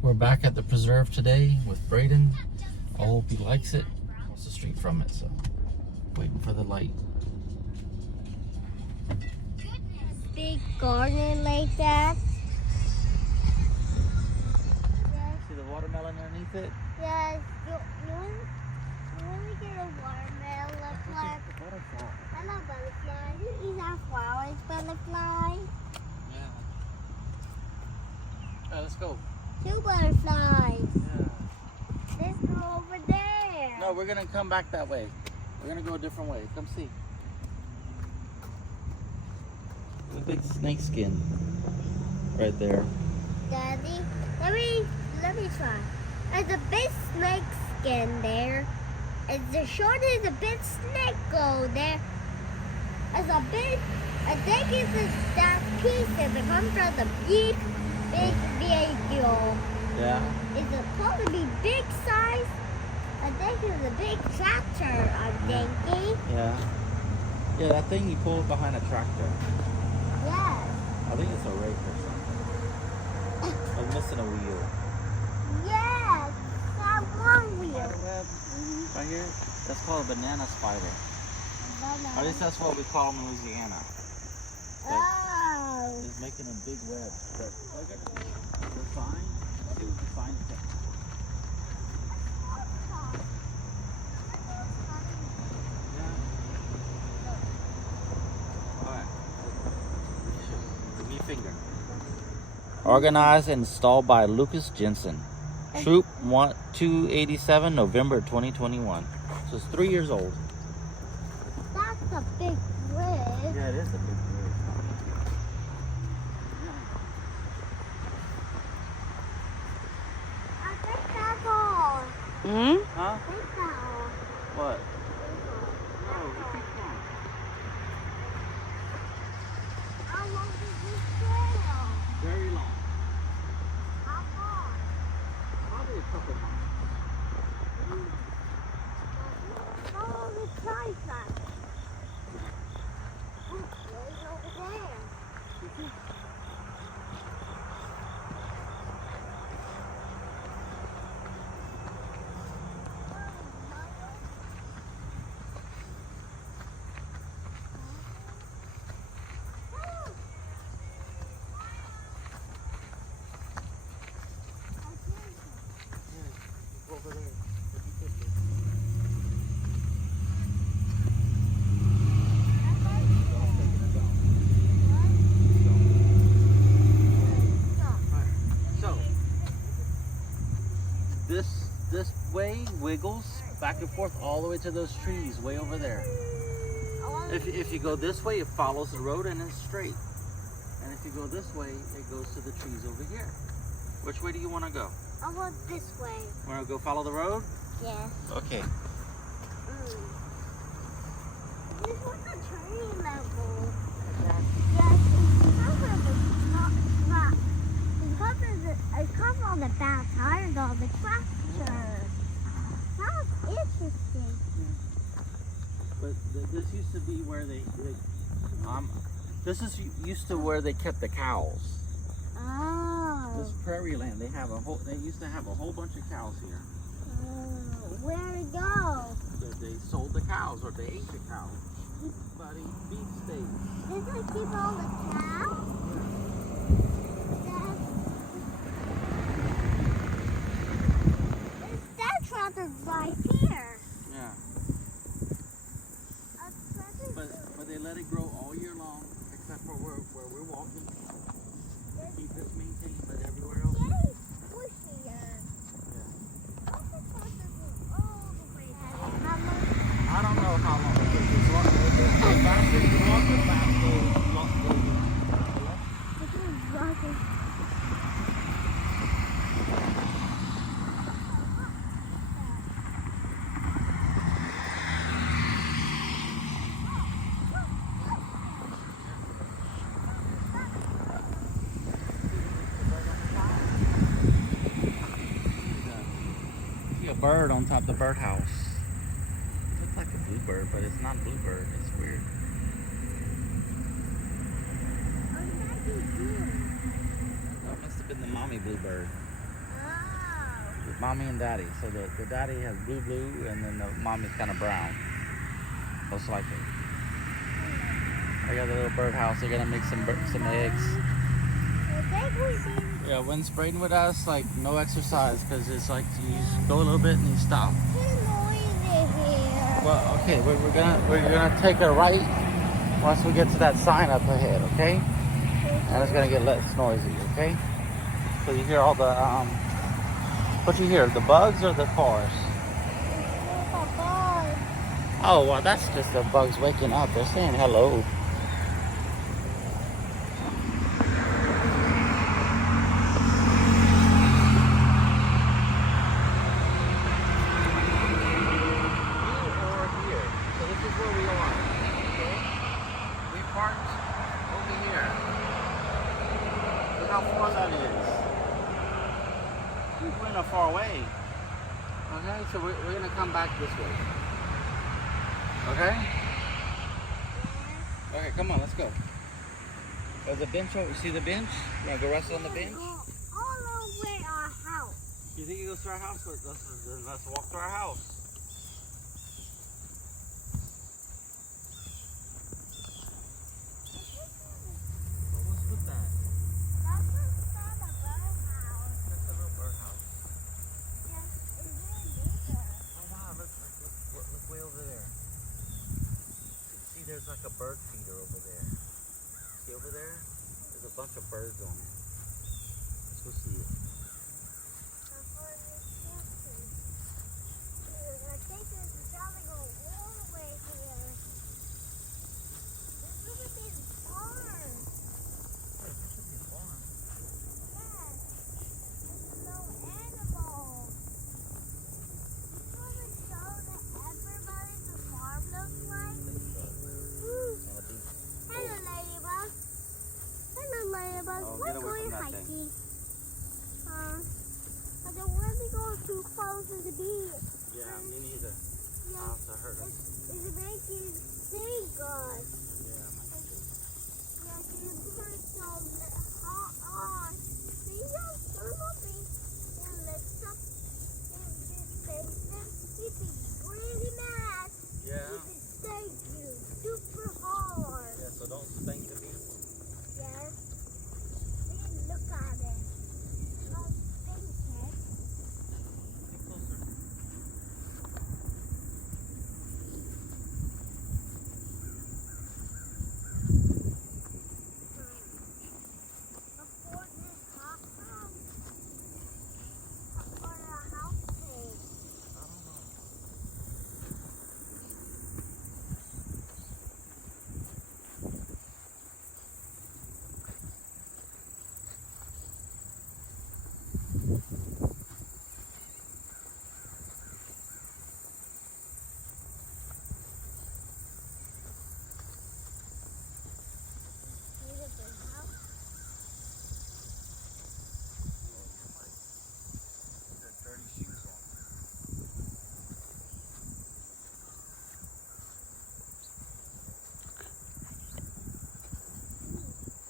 We're back at the preserve today with Braden. I hope he likes it. Across the street from it, so waiting for the light. Big garden like that. See the watermelon underneath it? Yes. You want to get a watermelon plant? Hello, butterfly. These are flowers, butterfly. Yeah. Alright, let's go. 2 butterflies. Yeah. Let's go over there. No, we're gonna come back that way. We're gonna go a different way. Come see. The big snake skin right there. Daddy, let me try. There's a big snake skin there. As the short as a big snake go there. As a big, I think it's that piece that comes from the big vehicle. Yeah. It's supposed to be big size. I think it's a big tractor, I'm thinking. Yeah. Yeah, that thing you pull behind a tractor. Yes. I think it's a rake or something. I'm missing a wheel. Yes. That one wheel. Spider web right here. That's called a banana spider. At least that's what we call them in Louisiana. Oh. It's making a big web. But look at the sign. See what the sign says. Organized and installed by Lucas Jensen. Troop 287, November 2021. So it's 3 years old. That's a big bridge. Yeah, it is a big bridge. I think that's all. Huh? I think that's all. What? No, it keeps going. How long is this trail? Very long. How long? Probably a couple months. Oh, the tricep. There's over there. Over there. So this way wiggles back and forth all the way to those trees way over there. If you go this way, it follows the road and it's straight. And if you go this way, it goes to the trees over here. Which way do you want to go? I want this way. Want to go follow the road? Yeah. Okay. This was the tree level. Yeah. Yes, it comes on the back tires on the tractor. That's interesting. But this used to be where this is used to where they kept the cows. Oh. This prairie land, they used to have a whole bunch of cows here. Where to go? They sold the cows or they ate the cows. Buddy, beef steak. Did they keep all the cows? That tractor's right here. Yeah. But they let it grow all year long, except for where we're walking. Keep it maintained, but everywhere else. Very squishy. I don't know how long it is. The faster you walk, the faster you walk. See a bird on top of the birdhouse. Looks like a bluebird, but it's not a bluebird. It's weird. That must have been the mommy bluebird. Oh. mommy and daddy. So the daddy has blue, and then the mommy's kind of brown. Most likely. I got a little birdhouse. They're gonna make some eggs. Yeah, when spreading with us, like no exercise, because it's like you just go a little bit and you stop. Well, okay, we're gonna take a right once we get to that sign up ahead, okay? And it's gonna get less noisy, okay? So you hear all the what you hear? The bugs or the cars? Oh well, that's just the bugs waking up. They're saying hello. How far that is. We're not far away. Okay, so we're gonna come back this way. Okay? Okay, come on, let's go. There's a bench over. You see the bench? You wanna go rest on the bench? All the way our house. You think it goes to our house? Let's walk to our house. There's like a bird feeder over there. See over there? There's a bunch of birds on it. Let's go see it. I think it's probably go all the way here. Look at this barn. Hey, this should be a farm. Yes. It's a little animal. You want to show that everybody the farm looks like? Hello, ladybug. Hello, ladybug. Oh, We're get away going from that hiking. I don't want to go too close to the beach. Yeah, me neither. Yeah, I'll have to hurt us. it's making sing us. Yeah, my goodness. Yeah, it's turn so hot on. See, you're moving. And lift up and just face them. You be really mad. Yeah. You can thank you super hard. Yeah, so don't spank the beach. Yes. Then look at it. Don't spank it. Get closer. Before this hot house. Before the house came. I don't know. See the big house? Got dirty shoes on.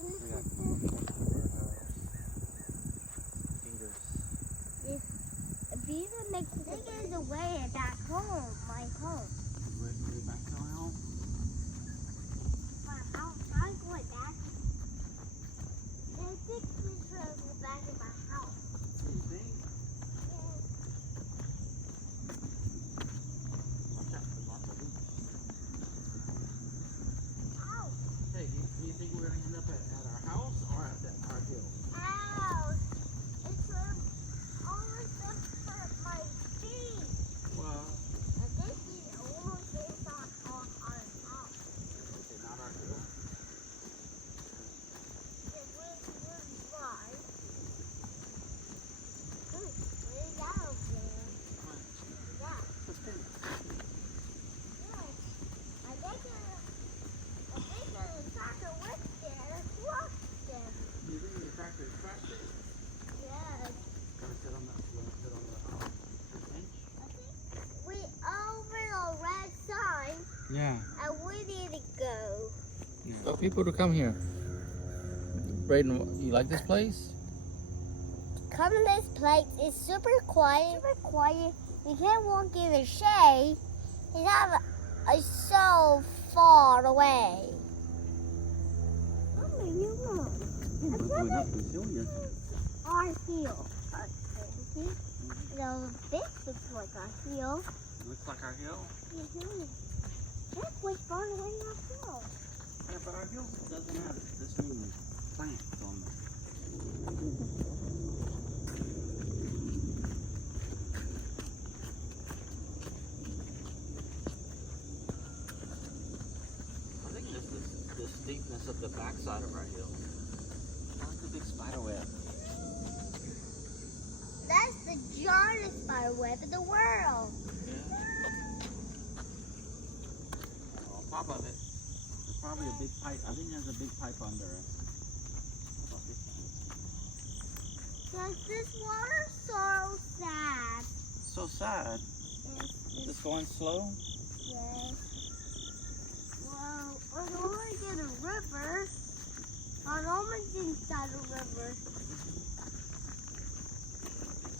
We got feeders. The beaver makes it the way back home, my home. Way back to our home. My house, I'm going back. There's 6 pictures go back in my house. So you think? Yes. Watch out for lots of roots. Ow! Hey, do you think we're gonna end up at our house or at our hill? Ow! It's almost up for my feet. Well, I think he almost is on our house. okay, not our hill. It was right. Ooh, way down there. Yeah. Let's go. Yes. I think the tractor was there. Walk there. You think the tractor is faster? Yes. Gotta sit on the bench. I think we over the red sign Yeah. and we need to go. So people to come here. Braden, you like this place? come to this place. It's super quiet. You can't walk in the shade. It's so far away. We're going up this hill yet. Our hill. This looks like our hill. It looks like our hill. That's what's far away our hill. Yeah, but our hill doesn't have this many plants on it. I think this is the steepness of the backside of our hill. That's the big spider web. That's the giantest spider web in the world. Yeah. On top of it, there's probably a big pipe. I think there's a big pipe under it. How about this one? Does this water so sad? So sad. Yes. Just going slow. Yes. Well, I'm almost in a river. I'm almost inside a river.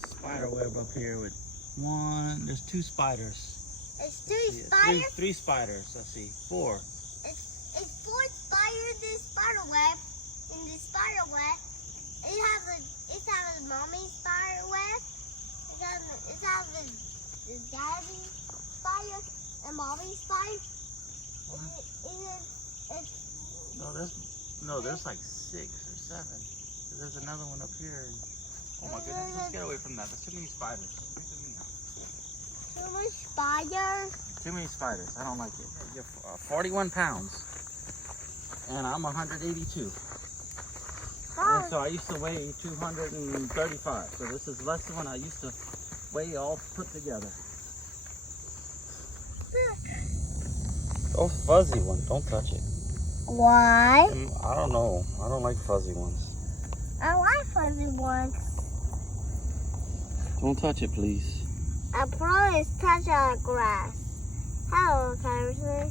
Spider web up here with one. There's two spiders. It's two Yeah, spiders. Three spiders. Let's see. Four. It's four spiders in this spider web. In this spider web, it has a mommy spider web. It has the daddy spider and mommy spider. There's like 6 or 7. There's another one up here. Oh my goodness, let's get away from that. There's too many spiders. Too many spiders? Too many spiders. I don't like it. You're 41 pounds. And I'm 182. Oh. And so I used to weigh 235. So this is less than when I used to weigh all put together. Oh, fuzzy one. Don't touch it. Why? I don't know. I don't like fuzzy ones. I like fuzzy ones. Don't touch it, please. I promise touch our grass. Hello, Tyler.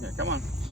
Yeah, come on.